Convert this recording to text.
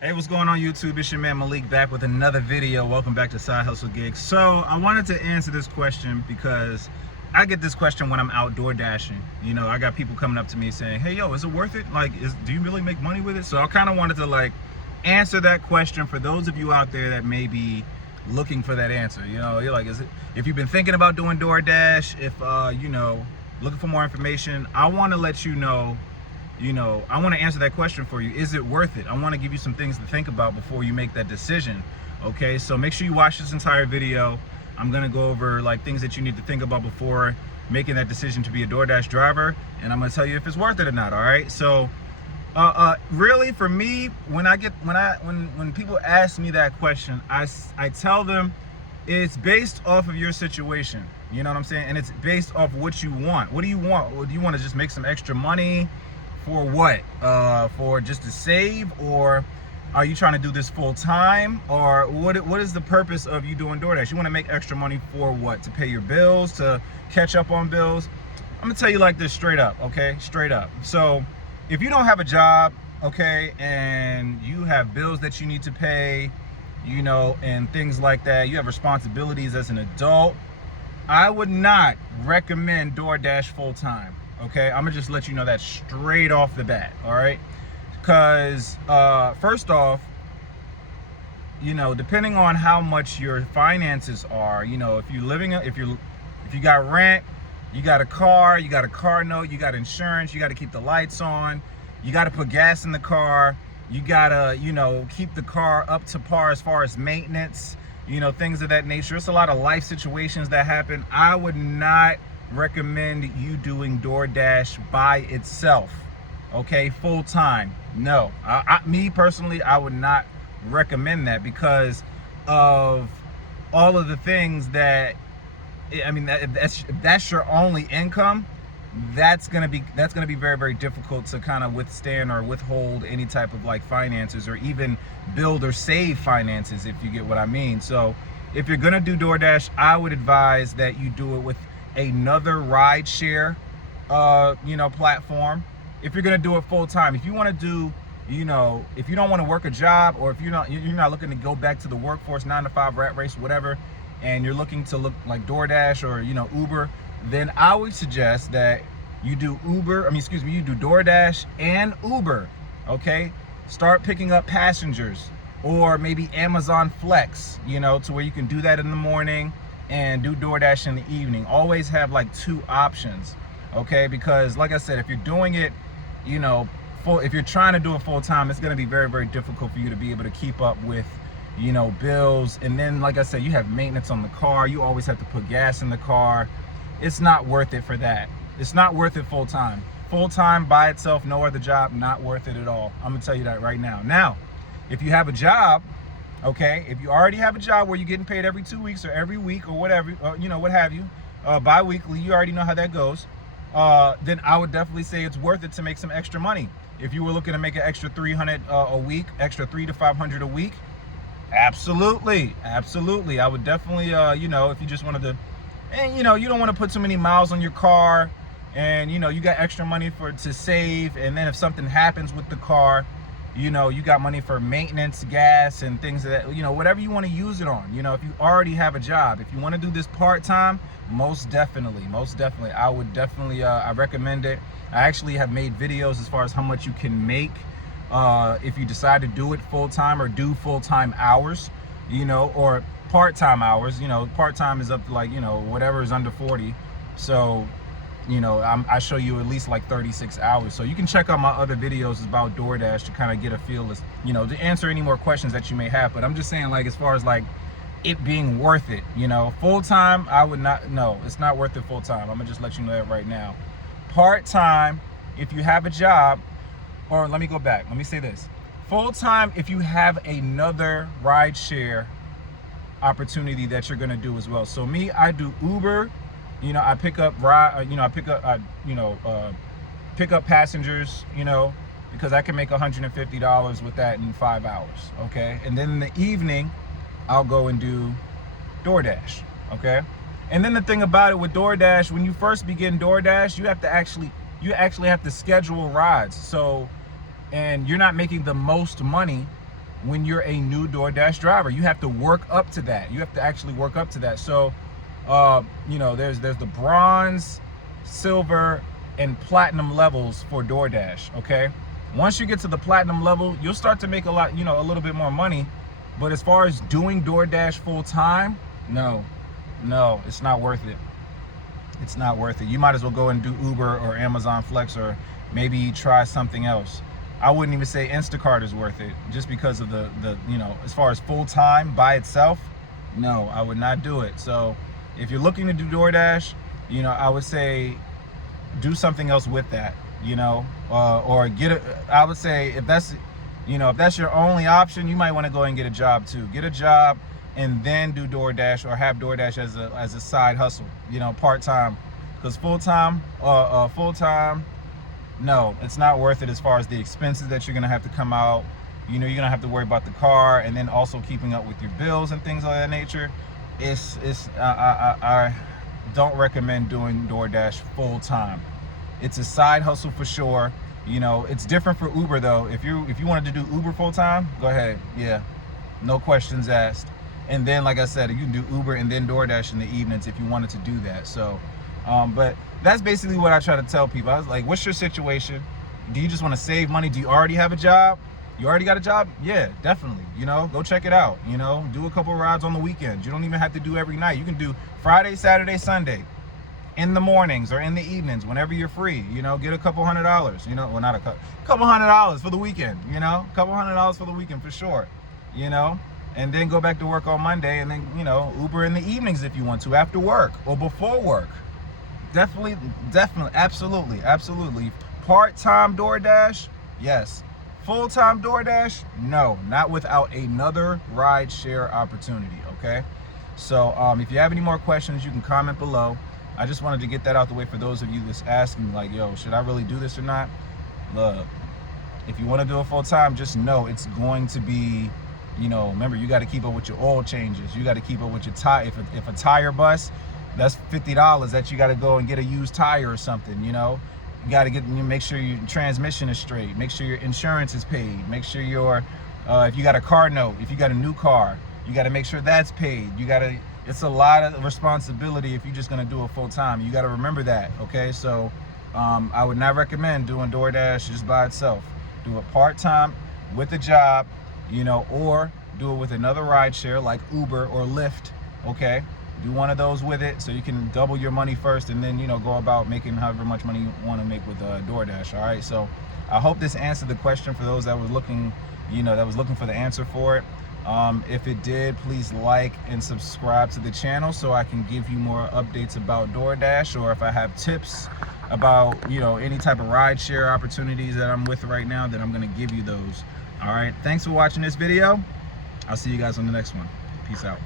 Hey, what's going on YouTube? It's your man Malik back with another video. Welcome back to Side Hustle Gigs. So I wanted to answer this question because I get this question when I'm outdoor dashing. You know, I got people coming up to me saying, hey, yo, is it worth it? Like, do you really make money with it? So I kind of wanted to answer that question for those of you out there that may be looking for that answer. You know, you're like, if you've been thinking about doing DoorDash, if, looking for more information, I want to let you know, I want to answer that question for you. Is it worth it? I want to give you some things to think about before you make that decision. Okay, so make sure you watch this entire video. I'm going to go over things that you need to think about before making that decision to be a DoorDash driver, and I'm going to tell you if it's worth it or not. All right, so really for me, when people ask me that question, I tell them it's based off of your situation. You know what I'm saying? And it's based off what you want. What do you want? Do you want to just make some extra money? For what? For just to save, or are you trying to do this full time, or what is the purpose of you doing DoorDash? You want to make extra money for what? To pay your bills, to catch up on bills? I'm gonna tell you like this straight up, okay? Straight up. So if you don't have a job, okay, and you have bills that you need to pay, and things like that, you have responsibilities as an adult, I would not recommend DoorDash full time. Okay, I'm gonna just let you know that straight off the bat. All right, because first off, depending on how much your finances are, if you got rent, you got a car note, you got insurance, you got to keep the lights on, you got to put gas in the car, you gotta keep the car up to par as far as maintenance, things of that nature. It's a lot of life situations that happen. I would not recommend you doing DoorDash by itself, okay, full time. No, me personally, I would not recommend that because of all of the things that, that's your only income. That's gonna be very, very difficult to kind of withstand or withhold any type of finances, or even build or save finances, if you get what I mean. So if you're gonna do DoorDash, I would advise that you do it with another ride share platform. If you're gonna do it full time, if you want to do, if you don't want to work a job, or if you're not looking to go back to the workforce, 9-to-5 rat race, whatever, and you're looking to look like DoorDash or Uber, then I would suggest that you do you do DoorDash and Uber. Okay, start picking up passengers, or maybe Amazon Flex, to where you can do that in the morning and do DoorDash in the evening. Always have two options, okay? Because like I said, if you're doing it, if you're trying to do it full time, it's going to be very, very difficult for you to be able to keep up with, bills. And then, like I said, you have maintenance on the car. You always have to put gas in the car. It's not worth it for that. It's not worth it full time. Full time by itself, no other job, not worth it at all. I'm gonna tell you that right now. Now, if you have a job, okay, if you already have a job where you're getting paid every 2 weeks or every week or whatever, what have you, bi-weekly, you already know how that goes, then I would definitely say it's worth it to make some extra money. If you were looking to make an extra $300 a week, extra $300 to $500 a week, absolutely. I would definitely, if you just wanted to, and you don't want to put too many miles on your car, and you got extra money to save, and then if something happens with the car, you got money for maintenance, gas, and things that, whatever you want to use it on. If you already have a job, if you want to do this part-time, most definitely, I would definitely, I recommend it. I actually have made videos as far as how much you can make if you decide to do it full-time, or do full-time hours, or part-time hours. Part-time is up to whatever is under 40. So I show you at least 36 hours. So you can check out my other videos about DoorDash to kind of get a feel as, to answer any more questions that you may have. But I'm just saying, as far as it being worth it, full-time, I would not, no, it's not worth it full-time. I'm gonna just let you know that right now. Part-time, if you have a job, or let me go back, let me say this. Full-time, if you have another ride share opportunity that you're gonna do as well. So me, I do Uber. I pick up pick up passengers, because I can make $150 with that in 5 hours, okay? And then in the evening, I'll go and do DoorDash, okay? And then the thing about it with DoorDash, when you first begin DoorDash, you actually have to schedule rides. So, and you're not making the most money when you're a new DoorDash driver. You have to work up to that. You have to actually work up to that. So, you know, there's the bronze, silver, and platinum levels for DoorDash, okay? Once you get to the platinum level, you'll start to make a lot, you know, a little bit more money. But as far as doing DoorDash full time, no, it's not worth it. It's not worth it. You might as well go and do Uber or Amazon Flex, or maybe try something else. I wouldn't even say Instacart is worth it, just because of the you know, as far as full time by itself, no, I would not do it. So if you're looking to do DoorDash, you know, I would say do something else with that, you know, or get a, I would say if that's, you know, if that's your only option, you might want to go and get a job too. Get a job and then do DoorDash, or have DoorDash as a side hustle, you know, part-time. Because full-time, no, it's not worth it as far as the expenses that you're gonna have to come out. You know, you're gonna have to worry about the car, and then also keeping up with your bills and things of that nature. I don't recommend doing DoorDash full time. It's a side hustle for sure. You know, it's different for Uber though. If you wanted to do Uber full time, go ahead. Yeah, no questions asked. And then, like I said, you can do Uber and then DoorDash in the evenings if you wanted to do that. So, but that's basically what I try to tell people. I was like, what's your situation? Do you just want to save money? Do you already have a job? You already got a job? Yeah, definitely. You know, go check it out. You know, do a couple rides on the weekends. You don't even have to do every night. You can do Friday, Saturday, Sunday, in the mornings or in the evenings, whenever you're free. You know, get a couple $100. You know, well, not a couple $100 for the weekend. You know, a couple $100 for the weekend for sure. You know, and then go back to work on Monday, and then, you know, Uber in the evenings if you want to, after work or before work. Definitely, absolutely. Part-time DoorDash, yes. Full-time DoorDash, no, not without another ride share opportunity, okay? So if you have any more questions, you can comment below. I just wanted to get that out the way for those of you that's asking, like, yo, should I really do this or not? Look, if you want to do it full-time, just know it's going to be, you know, remember, you got to keep up with your oil changes. You got to keep up with your tire. If a tire busts, that's $50 that you got to go and get a used tire or something, you know? You got to make sure your transmission is straight. Make sure your insurance is paid. Make sure your, if you got a car note, if you got a new car, you got to make sure that's paid. You got to, it's a lot of responsibility if you're just going to do it full time. You got to remember that, okay? So I would not recommend doing DoorDash just by itself. Do it part-time with a job, you know, or do it with another ride share like Uber or Lyft, okay? Do one of those with it so you can double your money first, and then, you know, go about making however much money you want to make with DoorDash. All right, so I hope this answered the question for those that were looking, you know, that was looking for the answer for it. If it did, please like and subscribe to the channel so I can give you more updates about DoorDash, or if I have tips about, you know, any type of ride share opportunities that I'm with right now, then I'm going to give you those. All right, thanks for watching this video. I'll see you guys on the next one. Peace out.